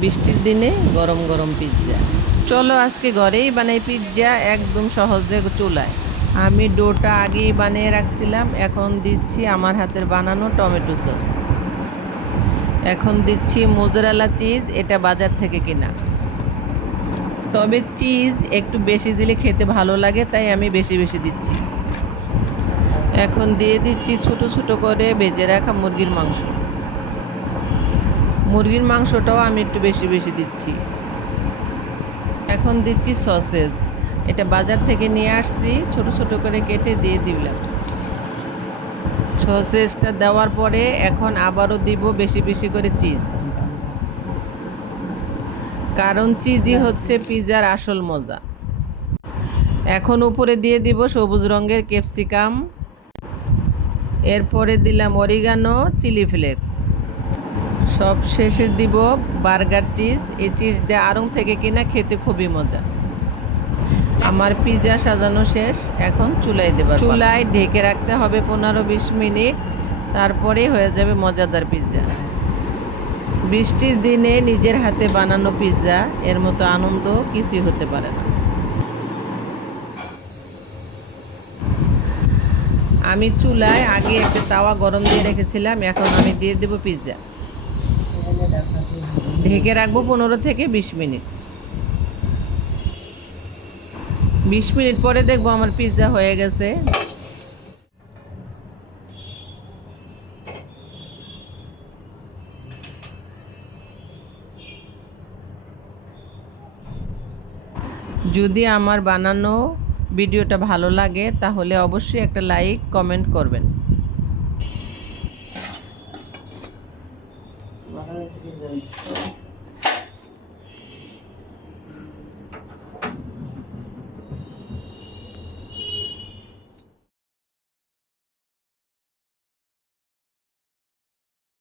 বৃষ্টির দিনে গরম গরম পিৎজা। চলো আজকে ঘরেই বানাই পিৎজা, একদম সহজে চুলায়। আমি ডোটা আগেই বানিয়ে রাখছিলাম। এখন দিচ্ছি আমার হাতের বানানো টমেটো সস। এখন দিচ্ছি মোজারেলা চিজ, এটা বাজার থেকে কিনা। তবে চিজ একটু বেশি দিলে খেতে ভালো লাগে, তাই আমি বেশি বেশি দিচ্ছি। এখন দিয়ে দিচ্ছি ছোট ছোট করে ভেজে রাখা মুরগির মাংস। মুরগির মাংসটাও আমি একটু বেশি বেশি দিচ্ছি। এখন দিচ্ছি সসেজ, এটা বাজার থেকে নিয়ে আসছি, ছোট ছোট করে কেটে দিয়ে দিলাম। সসেজটা দেওয়ার পরে এখন আবারও দিব বেশি বেশি করে চিজ, কারণ চিজই হচ্ছে পিৎজার আসল মজা। এখন উপরে দিয়ে দিব সবুজ রঙের ক্যাপসিকাম, এরপরে দিলাম অরিগানো, চিলি ফ্লেক্স, সব শেষে দিব বার্গার চিজ। এই চিজটা আড়ং থেকে কিনা, খেতে খুবই মজা। আমার পিৎজা সাজানো শেষ, এখন চুলায় দেবার পালা। চুলায় ঢেকে রাখতে হবে 15-20 মিনিট, তারপরেই হয়ে যাবে মজাদার পিৎজা। বৃষ্টির দিনে নিজের হাতে বানানো পিৎজা এর মতো আনন্দ কিছুই হতে পারে না। আমি চুলায় আগে একটা তাওয়া গরম দিয়ে রেখেছিলাম, এখন আমি দিয়ে দেব পিৎজা। ঢেকে রাখবো 15-20 মিনিট। 20 মিনিট পরে দেখবো আমার পিৎজা হয়ে গেছে। যদি আমার বানানো ভিডিওটা ভালো লাগে তাহলে অবশ্যই একটা লাইক কমেন্ট করবেন।